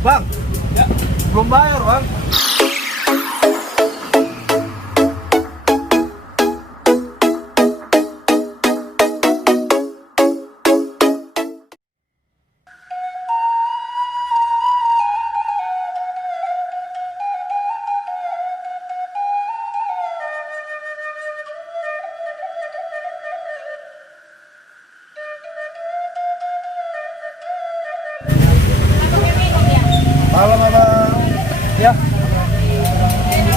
Bang, Ya. belum bayar bang. Malam abang. Ya,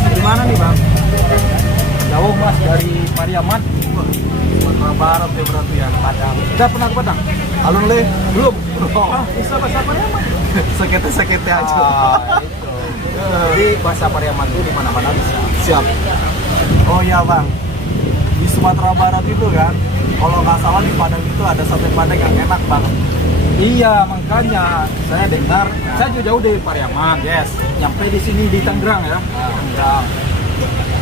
Di mana nih bang? jauh mas dari Pariaman. Sumatera Barat ya berarti ya. Padang. Udah pernah ke Padang? Alun le? Belum. Bisa bahasa Pariaman. Sekete-sekete aja. Itu. Jadi bahasa Pariaman itu di mana-mana bisa. Siap. Oh iya bang. Di Sumatera Barat itu kan, kalau nggak salah di Padang itu ada sate Padang yang enak banget. Iya, makanya saya dengar, saya juga jauh dari Pariaman. Yes. Nyampe di sini di Tangerang ya. Tangerang.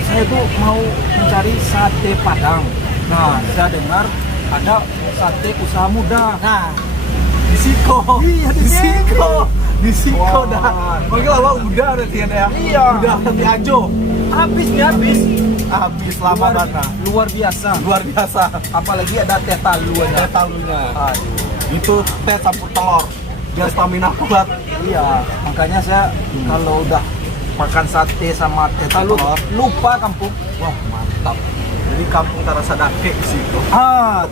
Saya tuh mau mencari sate Padang. Nah, saya dengar ada sate usaha muda. Nah, di Siko. Iya, di Siko. Di Siko Wah. dah. Panggil abang udah berarti ya. Iya. Udah di Ajo. Habis nih habis. Habis lama banget. Luar biasa. Luar biasa. Apalagi ada teh talunya. Teh talunya. Aduh. Itu teh campur telur. Biar stamina kuat. Iya, makanya saya kalau udah makan sate sama teh talu Telur. lupa kampung. Wah, mantap. Jadi kampung terasa dake di situ. Ah,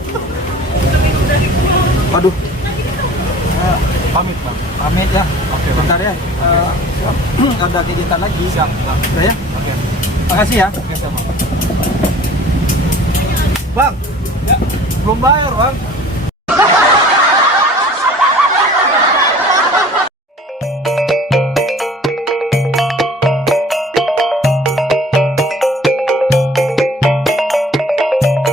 waduh, saya Pamit, Bang. pamit ya. Oke, Bang. Bentar ya. Ada kegiatan lagi. Siap, Bang. Udah ya. Oke. Makasih ya. Oke, sama. Bang, Ya. belum bayar, Bang.